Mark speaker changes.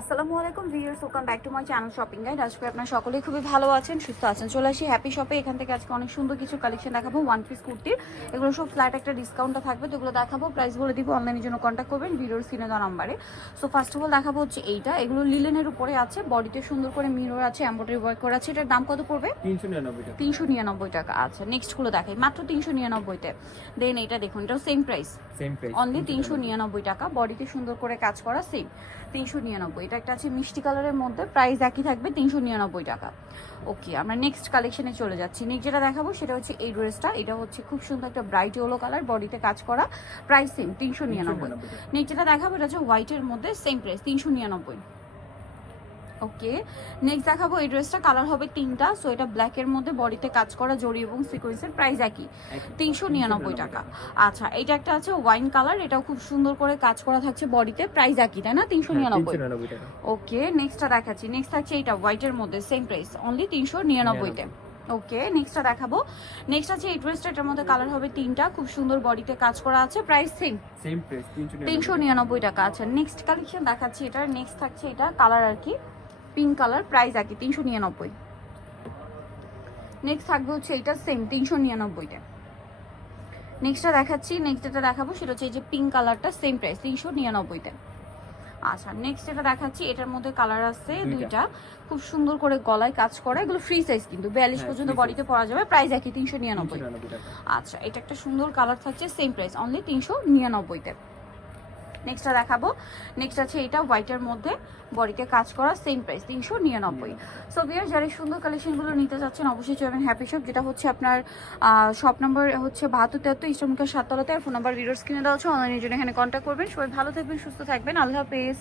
Speaker 1: আসসালামু আলাইকুম viewers welcome back to my channel shopping guide আজকে আপনারা সকলেই খুবই ভালো আছেন সুস্থ আছেন। চলে আসি হ্যাপি শপে এখান থেকে আজকে অনেক সুন্দর কিছু কালেকশন দেখাবো ওয়ান পিস কুর্তির। এগুলো সব ফ্ল্যাট একটা ডিসকাউন্টটা থাকবে তো এগুলো দেখাবো প্রাইস বলে দিব অনলাইনের জন্য কন্ট্যাক্ট করবেন ভিডিওর স্ক্রিনে দেওয়া নাম্বারে সো ফার্স্ট অফ অল দেখাবো হচ্ছে এইটা। এগুলো লিলেনের উপরে আছে বডিতে সুন্দর করে মিরর আছে এম্ব্রয়ডারি ওয়ার্ক করা আছে। এটার দাম কত পড়বে?
Speaker 2: তিনশো নিরানব্বই টাকা।
Speaker 1: আচ্ছা নেক্সটগুলো দেখাই। মাত্র তিনশো নিরানব্বইতে। দেন এটা দেখুন এটাও same price
Speaker 2: same price
Speaker 1: only তিনশো নিরানব্বই টাকা। বডিতে সুন্দর করে কাজ করা সেম তিনশো নিরানব্বই। এটা একটা আছে মিষ্টি কালারের মধ্যে প্রাইস একই থাকবে তিনশো নিরানব্বই টাকা। ওকে আমরা নেক্সট কালেকশনে চলে যাচ্ছি। নেক্সট যেটা দেখাবো সেটা হচ্ছে এই ড্রেসটা। এটা হচ্ছে খুব সুন্দর একটা ব্রাইট ইয়েলো কালার বডিতে কাজ করা প্রাইস সেম তিনশো নিরানব্বই। নেক্সট যেটা দেখাবো এটা হচ্ছে হোয়াইটের মধ্যে সেম প্রাইস তিনশো নিরানব্বই। ওকে নেক্সট দেখাবো এই ড্রেসটা কালার হবে তিনটা সো এটা ব্ল্যাকের মধ্যে বডিতে কাজ করা জড়ি এবং সিকোয়েন্সের প্রাইস একই। তিনশো নিরানব্বই টাকা। আচ্ছা এটা একটা আছে ওয়াইন কালার এটাও খুব সুন্দর করে কাজ করা থাকছে বডিতে প্রাইস একই তাই না? তিনশো নিরানব্বই ওকে নেক্সটটা দেখাচ্ছি। নেক্সট থাকছে এইটা হোয়াইটের মধ্যে সেম প্রাইস অনলি তিনশো নিরানব্বইতে ওকে নেক্সটটা দেখাবো। নেক্সট আছে এই ড্রেসটা এটার মধ্যে কালার হবে তিনটা খুব সুন্দর বডিতে কাজ করা আছে প্রাইস সেম
Speaker 2: সেম প্রাইস তিনশো
Speaker 1: তিনশো নিরানব্বই টাকা আচ্ছা নেক্সট কালেকশন দেখাচ্ছি এটার নেক্সট থাকছে এটা কালার আর কি। পিঙ্ক কালার প্রাইস একই তিনশো নিরানব্বই। নেক্সট থাকবে হচ্ছে এটা সেম তিনশো নিরানব্বইটা। নেক্সটটা দেখাচ্ছি নেক্সট যেটা দেখাবো সেটা হচ্ছে এই যে পিঙ্ক কালারটা সেম প্রাইস তিনশো নিরানব্বইতে আচ্ছা নেক্সট যেটা দেখাচ্ছি এটার মধ্যে কালার আছে
Speaker 2: দুইটা।
Speaker 1: খুব সুন্দর করে গলায় কাজ করা এগুলো ফ্রি সাইজ কিন্তু বিয়াল্লিশ
Speaker 2: হ্যাঁ,
Speaker 1: পর্যন্ত বডিতে পরা যাবে প্রাইস একই তিনশো নিরানব্বই।
Speaker 2: নিরানব্বই
Speaker 1: আচ্ছা এটা একটা সুন্দর কালার থাকছে সেম প্রাইস অনলি তিনশো নিরানব্বইতে নেক্সটটা দেখাবো। নেক্সট আছে এটা হোয়াইটের মধ্যে। বডিতে কাজ করা সেম প্রাইস তিনশো নিরানব্বই। সো বিয়ার যারা সুন্দর কালেকশনগুলো নিতে চাচ্ছেন অবশ্যই চলবেন হ্যাপি শপ যেটা হচ্ছে আপনার শপ নাম্বার হচ্ছে বাহাত্তর তেহাত্তর ইস্টার্নকার সাততলাতে। আর ফোন নাম্বার ভিডিওর স্ক্রিনে দেওয়া হচ্ছে অনলাইনের জন্য এখানে কন্ট্যাক্ট করবেন। সবাই ভালো থাকবেন সুস্থ থাকবেন। আল্লাহ হাফেজ।